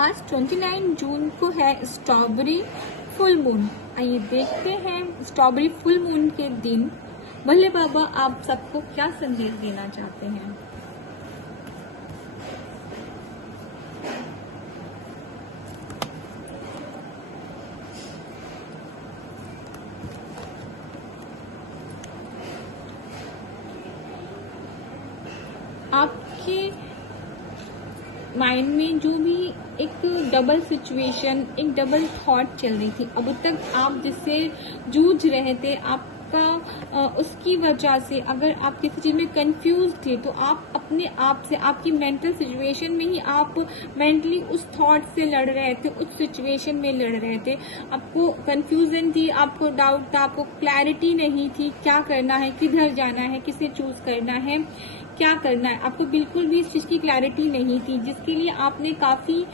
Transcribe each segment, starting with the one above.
आज 29 जून को है स्ट्रॉबेरी फुल मून। आइए देखते हैं स्ट्रॉबेरी फुल मून के दिन भोले बाबा आप सबको क्या संदेश देना चाहते हैं। आपके माइंड में जो भी एक डबल सिचुएशन, एक डबल थॉट चल रही थी, अब तक आप जिससे जूझ रहे थे, आपका उसकी वजह से अगर आप किसी चीज में कंफ्यूज थे तो आप अपने आप से, आपकी मेंटल सिचुएशन में ही आप मेंटली उस थॉट से लड़ रहे थे, उस सिचुएशन में लड़ रहे थे। आपको कंफ्यूजन थी, आपको डाउट था, आपको क्लैरिटी नहीं थी क्या करना है, किधर जाना है, किसे चूज करना है, क्या करना है। आपको बिल्कुल भी इस चीज की क्लैरिटी नहीं थी, जिसके लिए आपने काफी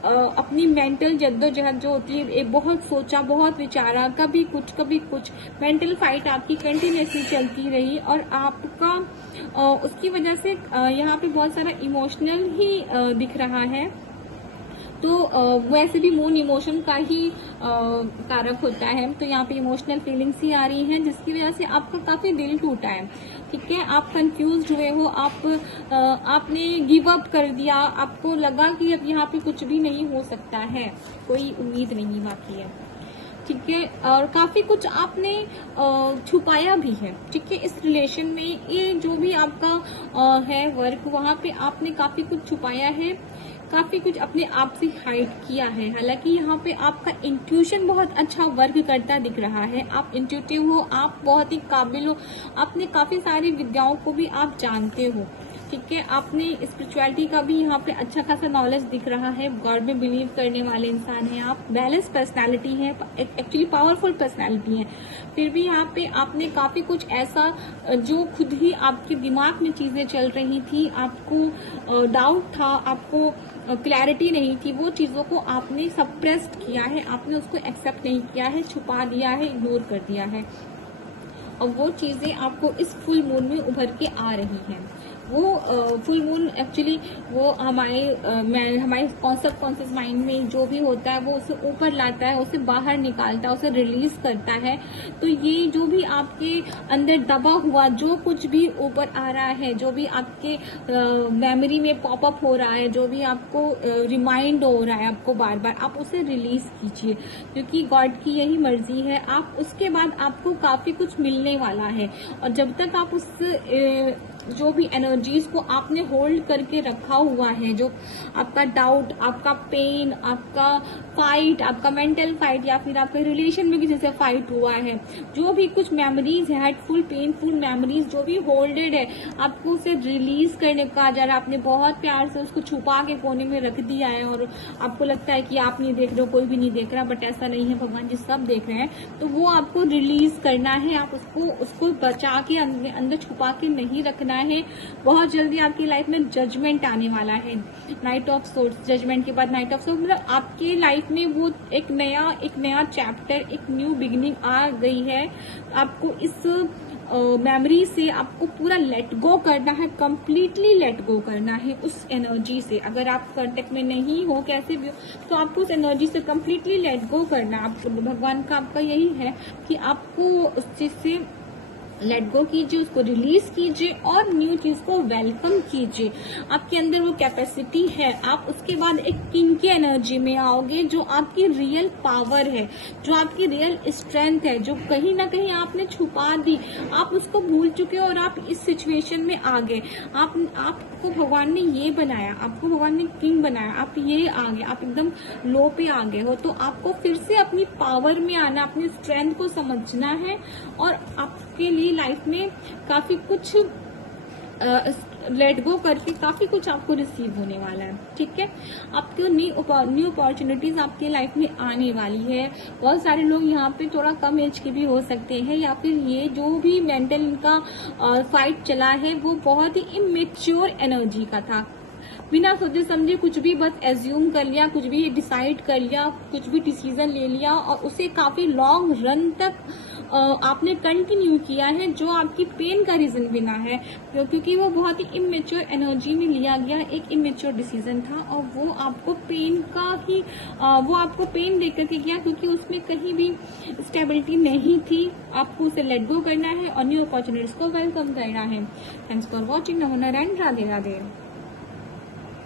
अपनी मेंटल जद्दोजहद जो होती है बहुत सोचा, बहुत विचारा, कभी कुछ मेंटल फाइट आपकी कंटिन्यूसली चलती रही और आपका उसकी वजह से यहाँ पे बहुत सारा इमोशनल ही दिख रहा है। तो वैसे भी मून इमोशन का ही कारक होता है, तो यहाँ पे इमोशनल फीलिंग्स ही आ रही हैं, जिसकी वजह से आपका काफी दिल टूटा है। ठीक है, आप कंफ्यूज हुए हो, आपने गिव अप कर दिया, आपको लगा कि अब यहाँ पे कुछ भी नहीं हो सकता है, कोई उम्मीद नहीं बाकी है। ठीक है, और काफी कुछ आपने छुपाया भी है। ठीक है, इस रिलेशन में ये जो भी आपका है वर्क, वहां पे आपने काफी कुछ छुपाया है, काफी कुछ अपने आप से हाइड किया है। हालांकि यहाँ पे आपका इंट्यूशन बहुत अच्छा वर्क करता दिख रहा है, आप इंट्यूटिव हो, आप बहुत ही काबिल हो, आपने काफी सारी विद्याओं को भी आप जानते हो। ठीक है, आपने स्पिरिचुअलिटी का भी यहाँ पे अच्छा खासा नॉलेज दिख रहा है, गॉड में बिलीव करने वाले इंसान हैं आप, बैलेंस पर्सनालिटी है, एक्चुअली पावरफुल पर्सनालिटी है। फिर भी यहाँ पे आपने काफी कुछ ऐसा जो खुद ही आपके दिमाग में चीजें चल रही थी, आपको डाउट था, आपको क्लैरिटी नहीं थी, वो चीजों को आपने सप्रेस्ड किया है, आपने उसको एक्सेप्ट नहीं किया है, छुपा दिया है, इग्नोर कर दिया है। और वो चीजें आपको इस फुल मून में उभर के आ रही हैं। वो फुल मून एक्चुअली वो हमारे सबकॉन्शियस माइंड में जो भी होता है वो उसे ऊपर लाता है, उसे बाहर निकालता है, उसे रिलीज करता है। तो ये जो भी आपके अंदर दबा हुआ जो कुछ भी ऊपर आ रहा है, जो भी आपके मेमोरी में पॉपअप हो रहा है, जो भी आपको रिमाइंड हो रहा है आपको बार बार, आप उसे रिलीज कीजिए, क्योंकि गॉड की यही मर्जी है। आप उसके बाद आपको काफी कुछ मिलने वाला है, और जब तक आप उस जो भी एनर्जीज को आपने होल्ड करके रखा हुआ है, जो आपका डाउट, आपका पेन, आपका फाइट, आपका मेंटल फाइट, या फिर आपके रिलेशन में किसी से फाइट हुआ है, जो भी कुछ मेमोरीज है, हर्टफुल पेनफुल मेमोरीज जो भी होल्डेड है, आपको उसे रिलीज करने का जरा आपने बहुत प्यार से उसको छुपा के कोने में रख दिया है, और आपको लगता है कि आप नहीं देख रहे हो, कोई भी नहीं देख रहा, बट ऐसा नहीं है, भगवान जी सब देख रहे हैं। तो वो आपको रिलीज करना है, आप उसको बचा के अंदर छुपा के नहीं रखना है। बहुत जल्दी आपकी लाइफ में जजमेंट आने वाला है, नाइट ऑफ सोर्ड्स, जजमेंट के बाद नाइट ऑफ सोर्ड्स, मतलब आपकी लाइफ में वो एक नया चैप्टर, एक न्यू बिगिनिंग आ गई है। आपको इस मेमोरी से आपको पूरा लेट गो करना है, कंप्लीटली लेट गो करना है उस एनर्जी से। अगर आप कांटेक्ट में नहीं हो, कैसे भी हो, तो आपको उस एनर्जी से कंप्लीटली लेट गो करना है। आपको भगवान का आपका यही है कि आपको उस चीज से लेट गो कीजिए, उसको रिलीज कीजिए और न्यू चीज को वेलकम कीजिए। आपके अंदर वो कैपेसिटी है, आप उसके बाद एक किंग की एनर्जी में आओगे, जो आपकी रियल पावर है, जो आपकी रियल स्ट्रेंथ है, जो कहीं ना कहीं आपने छुपा दी, आप उसको भूल चुके हो और आप इस सिचुएशन में आ गए। आपको भगवान ने ये बनाया, आपको भगवान ने किंग बनाया, आप ये आ गए, आप एकदम लो पे आ गए हो। तो आपको फिर से अपनी पावर में आना, अपनी स्ट्रेंथ को समझना है, और आपके लिए लाइफ में काफी कुछ लेट गो करके काफी कुछ आपको रिसीव होने वाला है। ठीक है, आपको न्यू अपॉर्चुनिटीज आपकी लाइफ में आने वाली है। बहुत सारे लोग यहाँ पे थोड़ा कम एज के भी हो सकते हैं, या फिर ये जो भी मेंटल इनका फाइट चला है वो बहुत ही इमेच्योर एनर्जी का था। बिना सोचे समझे कुछ भी बस एज्यूम कर लिया, कुछ भी डिसाइड कर लिया, कुछ भी डिसीजन ले लिया, और उसे काफी लॉन्ग रन तक आपने कंटिन्यू किया है, जो आपकी पेन का रीजन बिना है, क्योंकि वो बहुत ही इमेच्योर एनर्जी में लिया गया एक इमेच्योर डिसीजन था, और वो आपको पेन का ही वो आपको पेन देकर के किया, क्योंकि उसमें कहीं भी स्टेबिलिटी नहीं थी। आपको उसे लेट गो करना है और न्यू अपॉर्चुनिटीज को वेलकम करना है। Thanks for watching. NaMo Narayan, Radhe Radhe.